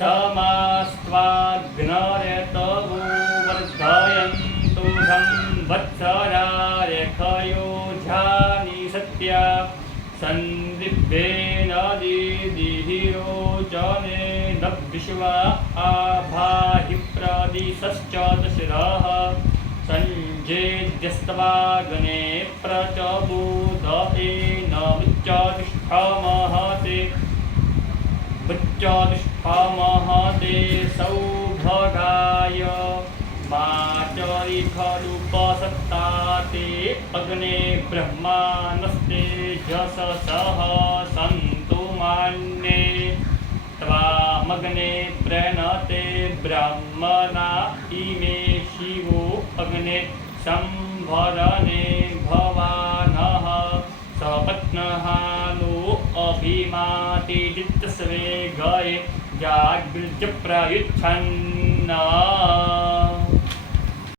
समास्त्वाग्नरेतवो वर्धयन्तु संवत्सरा रेखयोजानि सत्या सन्दिग्धेन दिधिरोचने विश्वा आभाहि प्रदिशश्च दशरः सञ्जेद्यस्तवागने प्रचबोधेन विच्चतिष्ठमहते सौभगाय माचरि खलुपसत्ताते अग्ने ब्रह्मानस्ते जससः सन्तु मान्ये त्वामग्ने प्रणते ब्रह्मणा इमे शिवो अग्ने संभरणे भवानः सपत्नहानो अभिमातिदित्तस्वे गये जागृत्य प्रयुच्छन्